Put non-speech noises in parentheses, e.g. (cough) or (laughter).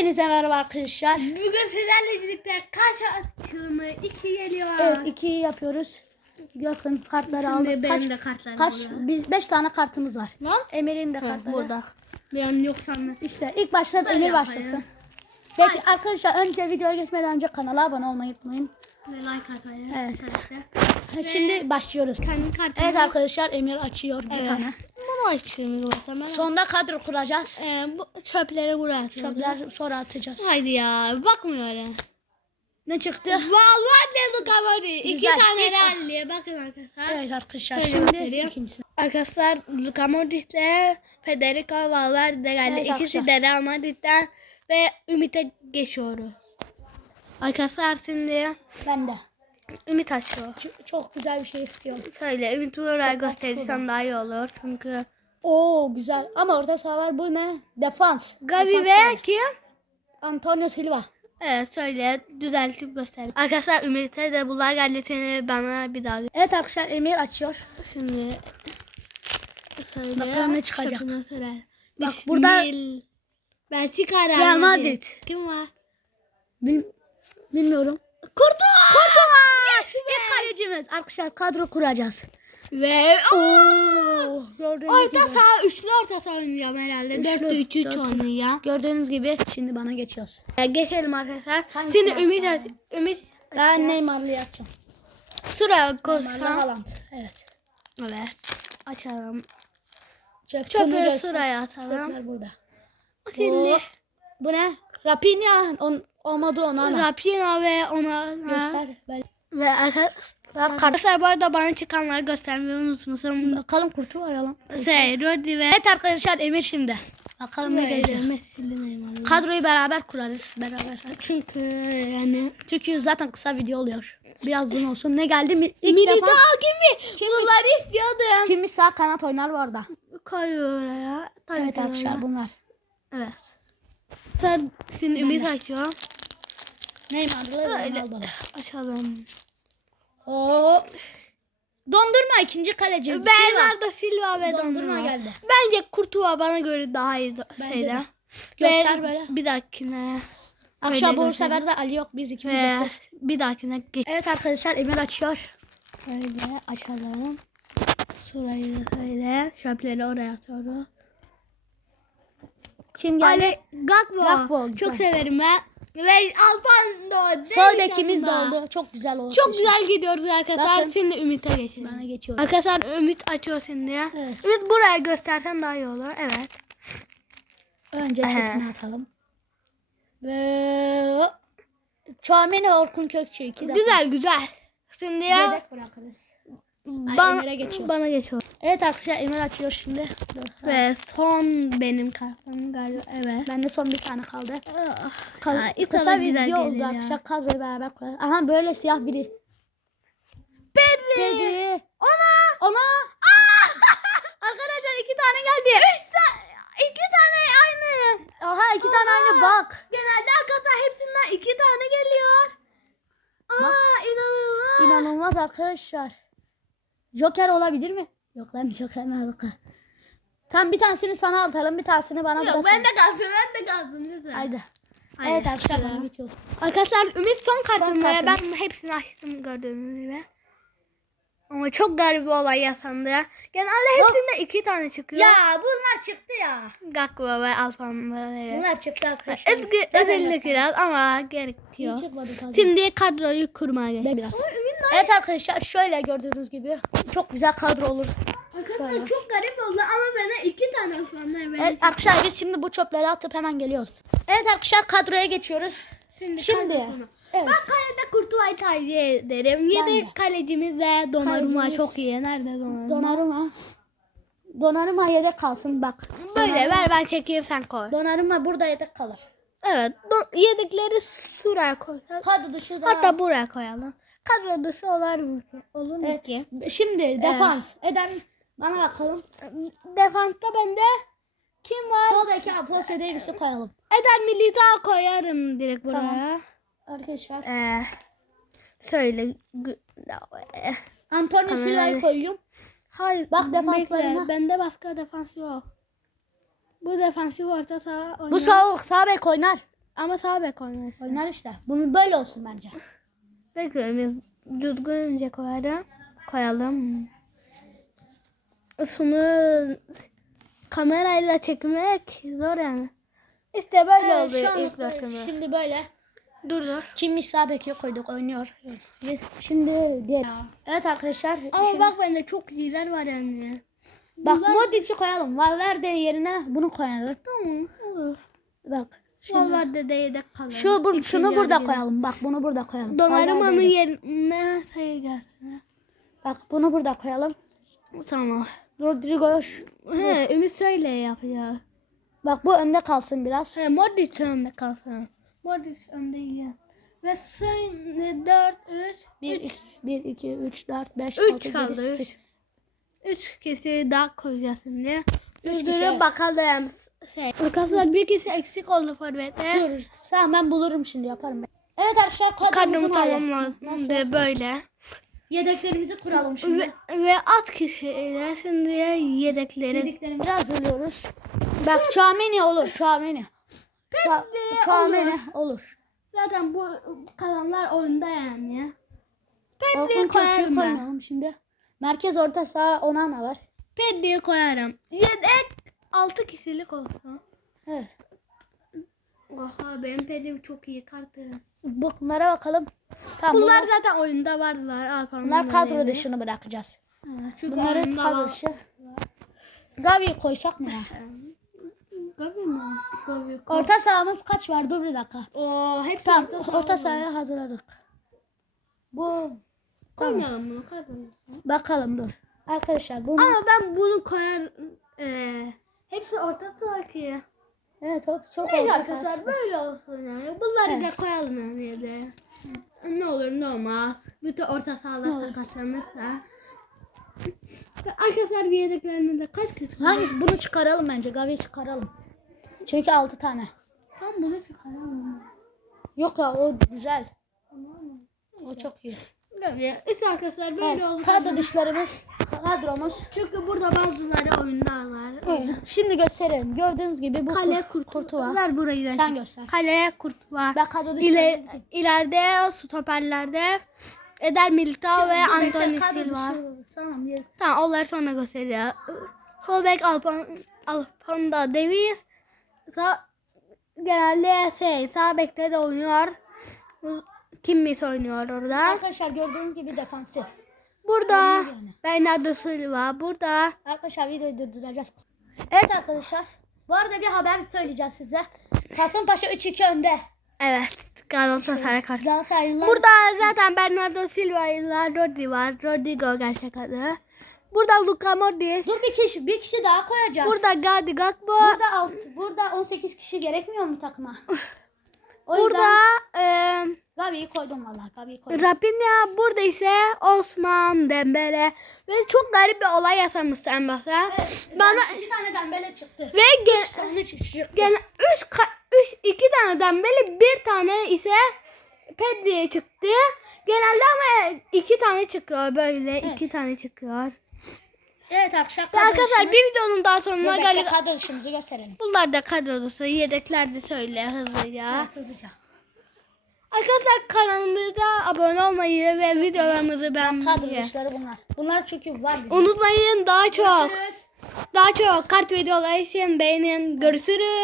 Hepinize merhaba arkadaşlar. Bugün sizlerle birlikte kaç açılımı iki geliyor. Evet ikiyi yapıyoruz. Yakın kartları Şimdi aldık. benim Kaç, de kartlarım kaç, burada. biz beş tane kartımız var. Lan? Emir'in de kartları. Burada. An yok sandım. İşte ilk başta Emir yapayım. başlasın. Peki arkadaşlar önce videoya geçmeden önce kanala abone olmayı unutmayın. Ve like atayım. Evet. Özellikle. Şimdi başlıyoruz. Kendi kartımı. Evet arkadaşlar Emir açıyor bir Evet. tane. Bunu zaten. Ben Sonda kadro kuracağız. Ee, bu çöpleri buraya atıyorum. Çöpler sonra atacağız. Haydi ya bakmıyorum. Ne çıktı? Valverde Luka Modric. İki tane rally. Bakın arkadaşlar. Evet arkadaşlar şimdi ikincisi. Arkadaşlar Luka Modric ile Federico Valverde geldi. Evet, İkisi de Real Madrid'den ve Ümit'e geçiyoruz. Arkadaşlar şimdi Ben de. Ümit açıyor. Ç- Çok güzel bir şey istiyorum. Şöyle Ümit buraya Çok gösterirsem daha iyi olur. Çünkü Oo güzel. Ama orta saha var. Bu ne? Defans. Gavi Defans ve var. kim? Antonio Silva. Evet söyle düzeltip göstereyim. Arkadaşlar Ümit'e de bunlar geldi seni bana bir daha Evet arkadaşlar Emir açıyor. Şimdi söyle. Bakalım ne çıkacak. Şapını söyle. Bak burada- Belçika Real, Madrid. Kim var? Bil, bilmiyorum. Kurtuğa. Kurtuğa! İlk kalecimiz. Arkadaşlar kadro kuracağız. Ve Oo, gördüğünüz orta gibi. saha üçlü orta saha oynayacağım herhalde. Üçlü, 4'te 3-3 dörtlü. oynayacağım. Gördüğünüz gibi şimdi bana geçiyoruz. Ya Geçelim arkadaşlar. Hangisi Şimdi Ümit aç- Ümit Ben Neymar'lı. Sıraya Neymar'lı koysam. Evet. Evet. Açalım. Çöp, Çöpü sıraya atalım. Çöpler burada. Şimdi Hop. Bu ne? Rapinha. On, olmadı ona. ana. Rapina ve ona Göster. Ben- ve arkadaşlar Daha. Arkadaşlar bu arada bana çıkanları göstermeyi unutmuşum. Bakalım kurtu var ya lan. Şey, Rodri ve Evet arkadaşlar Emir şimdi. Bakalım ne gelecek. Kadroyu beraber kurarız. Beraber. Çünkü yani Çünkü zaten kısa video oluyor. Biraz uzun olsun. Ne geldi? Mi- İlk Milita defa gibi bunları istiyordum. kimi sağ kanat oynar bu arada. Koy oraya. Evet arkadaşlar bunlar. Evet. Sen şimdi Ümit açıyor. Neymar'lı Öyle. Ronaldo'lu. Açalım. Oo. Dondurma ikinci kaleci. Bernardo Silva ve Dondurma Dondurma. geldi. Bence Kurtuğa bana göre daha iyi Bence şeyde. de. Göster Ve böyle. Bir dahakine. Akşam bu sefer de Ali yok biz ikimiz Ve yokuz. bir dahakine geç. Evet arkadaşlar Emir açıyor. Şöyle açalım. Şurayı da şöyle. Çöpleri oraya atıyoruz. Kim geldi? Ali. Gakpo, güzel. Çok severim ben. Ve Alpando. Sol bekimiz de oldu. Çok güzel oldu. Çok güzel gidiyoruz arkadaşlar. Bakın. Şimdi Ümit'e geçelim. Bana geçiyor. Arkadaşlar Ümit açıyor şimdi. Evet. Ümit buraya göstersen daha iyi olur. Evet. Önce çöpünü atalım. Ve Çameni Orkun Kökçü iki Güzel güzel. Şimdi ya yedek bırakırız. Bana, Emir'e geçiyoruz. bana geçiyor. Evet arkadaşlar Emir açıyor şimdi. Ve son benim kartım galiba. Evet. Bende son bir tane kaldı. Ah, Kal ha, kısa video oldu arkadaşlar. Kadroyu beraber koyalım. Aha böyle siyah biri. Pedri. Dedi. Ona. Ona. (laughs) Arkadaşlar iki tane geldi. Üç ta- iki tane aynı. Aha iki tane aynı bak. Genelde arkadaşlar hepsinden iki tane geliyor. Aa inanılmaz. İnanılmaz arkadaşlar. Joker olabilir mi? Yok lan Joker ne alaka? Tam bir tanesini sana atalım bir tanesini bana Yok ben de kalsın ben de kalsın lütfen. Haydi. Haydi. Evet arkadaşlar bitiyor. Arkadaşlar Ümit son kartını. ben hepsini açtım gördüğünüz gibi. Ama çok garip bir olay yaşandı ya. Genelde hepsinde iki tane çıkıyor. Ya bunlar çıktı ya. Gakpo ve Alpanları. Bunlar çıktı arkadaşlar. Özellik biraz ama gerekiyor. Şimdi kadroyu kurmaya Ben biraz. Evet arkadaşlar şöyle gördüğünüz gibi çok güzel kadro olur. Arkadaşlar çok garip oldu ama bana iki tane ıslanlar Evet arkadaşlar biz şimdi bu çöpleri atıp hemen geliyoruz. Evet arkadaşlar kadroya geçiyoruz. Şimdi, Şimdi. Evet. Ben kalede Kurtulay tercih ederim. Yedek de. kalecimiz de Donnarumma çok iyi. Nerede Donnarumma? Donnarumma. Donnarumma yedek kalsın bak. Böyle ver ben çekeyim sen koy. Donnarumma burada yedek kalır. Evet. Bu yedekleri şuraya. Kadro dışı da. Hatta buraya koyalım. Kadro dışı olur mu ki? Olur mu Evet. ki? Şimdi defans. Eden bana bakalım. Defansta bende kim var? Sol beki Aposto Davis'i koyalım. Eder Militao koyarım direkt buraya. Tamam. Arkadaşlar. Ee, söyle. Ee, Antonio Silva'yı koyuyorum. Hayır. Bak defanslarına. Bende başka defans yok. Bu defansif orta saha oynuyor. Bu sağ, sağ bek oynar. Ama sağ bek oynasın. Oynar işte. Bunu böyle olsun bence. Bekliyorum. Düzgünce koyalım. Koyalım. Şunu kamerayla çekmek zor yani. İşte böyle Evet, an ilk rakımı. Şimdi böyle. Dur dur. Kimmiş sağ koyduk oynuyor. Şimdi diğer. Evet arkadaşlar. Ama şimdi- bak bende çok iyiler var yani. bak Modric'i koyalım. Valverde yerine bunu koyalım. Tamam olur. Bak. Şimdi, da yedek kalır. şu bur, şunu burada yarı koyalım. Bak bunu burada koyalım. Donarıma'nın yerine şey gelsin. Bak bunu burada koyalım. Tamam. Rodrigo. He, Ümit söyle yapacağız. Bak bu önde kalsın biraz. He, Modric önde kalsın. Modric önde iyi. Ve sen 4, 3, 1, 2, 1, 2, 3, 4, 5, Üç 6, 7, kaldı, 8. üç. 3 kişi daha koyacağız şimdi. Üç evet. bakalım. Şey. Arkadaşlar bir kişi eksik oldu forvette. Dur. Tamam ben bulurum şimdi yaparım. ben. Evet arkadaşlar kadromuzu Kadromu tamamlandı böyle. Yedeklerimizi kuralım şimdi. Ve, ve at kişiyle şimdi yedekleri. Yedeklerimizi hazırlıyoruz. Bak Chouameni olur. Chouameni. Ça- Pedri Chouameni olur. Zaten bu kalanlar oyunda yani. Pedri'yi koyarım ben. şimdi. Merkez orta saha Onana var. Pedri'yi koyarım. Yedek 6 kişilik olsun. Evet. Oha benim Pedri'm çok iyi kartı. Bunlara bakalım. Tamam, Bunlar bunlar, zaten oyunda vardılar. Alpan bunlar kadro Mehmet'le. dışını bırakacağız. Ha, Çünkü Bunları kadro dışı. Gavi'yi koysak mı ya? (laughs) Gavi mi? Gavi koy. Orta sahamız kaç var? Dur bir dakika. Oo, hepsi Tamam orta orta sahaya hazırladık. Bu Koymayalım bunu kadro. bakalım dur. Arkadaşlar bunu Ama ben bunu koyar. Eee hepsi orta ki. evet o çok Neyse orta arkadaşlar böyle olsun yani. Bunları Evet. da koyalım yani de. Ne olur ne olmaz. Bütün orta sahalar sakatlanırsa. Arkadaşlar yedeklerinde kaç var? Hangisi? Bunu çıkaralım bence. Gavi'yi çıkaralım. Çünkü 6 tane. Tam bunu çıkaralım. Yok ya o güzel. Tamam mı? O çok iyi. Gavi. İşte arkadaşlar böyle Evet, oldu. kadro dışlarımız, kadromuz. Çünkü burada bazıları oyundalar. Evet. Şimdi gösterelim. Gördüğünüz gibi bu Kale kurt, kurt, kurtu var. Ver burayı. Sen göster. Kale kurt var. Ben kadro İle, dışlarını... ileride stoperlerde Eder Militao ve Anthony kadro Silva. Tamam. Tamam onları sonra göstereceğiz. Sol bek Alpan, Alpanda Davies. Sağ, genelde şey, sağ bekte de oynuyor. Kimmis oynuyor orada. Arkadaşlar gördüğünüz gibi defansif. Burada. Bernardo Silva. Burada Arkadaşlar videoyu durduracağız. Evet arkadaşlar. Bu arada bir haber söyleyeceğiz size. Kasımpaşa 3-2 önde. evet Galatasaray karşı. Galatasaraylılar Burada zaten Bernardo Silva ile Rodri var. Rodrigo gerçek adı. Burada Luka Modric. Dur bir kişi, bir kişi daha koyacağız. Burada Gadi Gakpo. Burada alt, burada 18 kişi gerekmiyor mu takıma? (laughs) O Burada yüzden eee Gavi'yi koydum vallahi Gavi'yi koydum. Rafinha burada ise Osman Dembele ve çok garip bir olay yaşamış en başta. Bana iki tane dembele çıktı. ve Üç gen, tane çıktı. gen üç, ka- üç iki tane Dembele bir tane ise Pedri'ye çıktı. Genelde ama iki tane çıkıyor böyle iki tane çıkıyor. Evet arkadaşlar. Arkadaşlar bir videonun daha sonuna geldik. kadro dışımızı gösterelim. Bunlar da kadrosu, yedekler de söyle hızlıca. Evet, hızlıca. Arkadaşlar kanalımıza abone olmayı ve videolarımızı beğenmeyi. dışları bunlar. Bunlar çünkü var bizim. Unutmayın daha çok. Görüşürüz. Daha çok kart videoları için beğenin. Görüşürüz.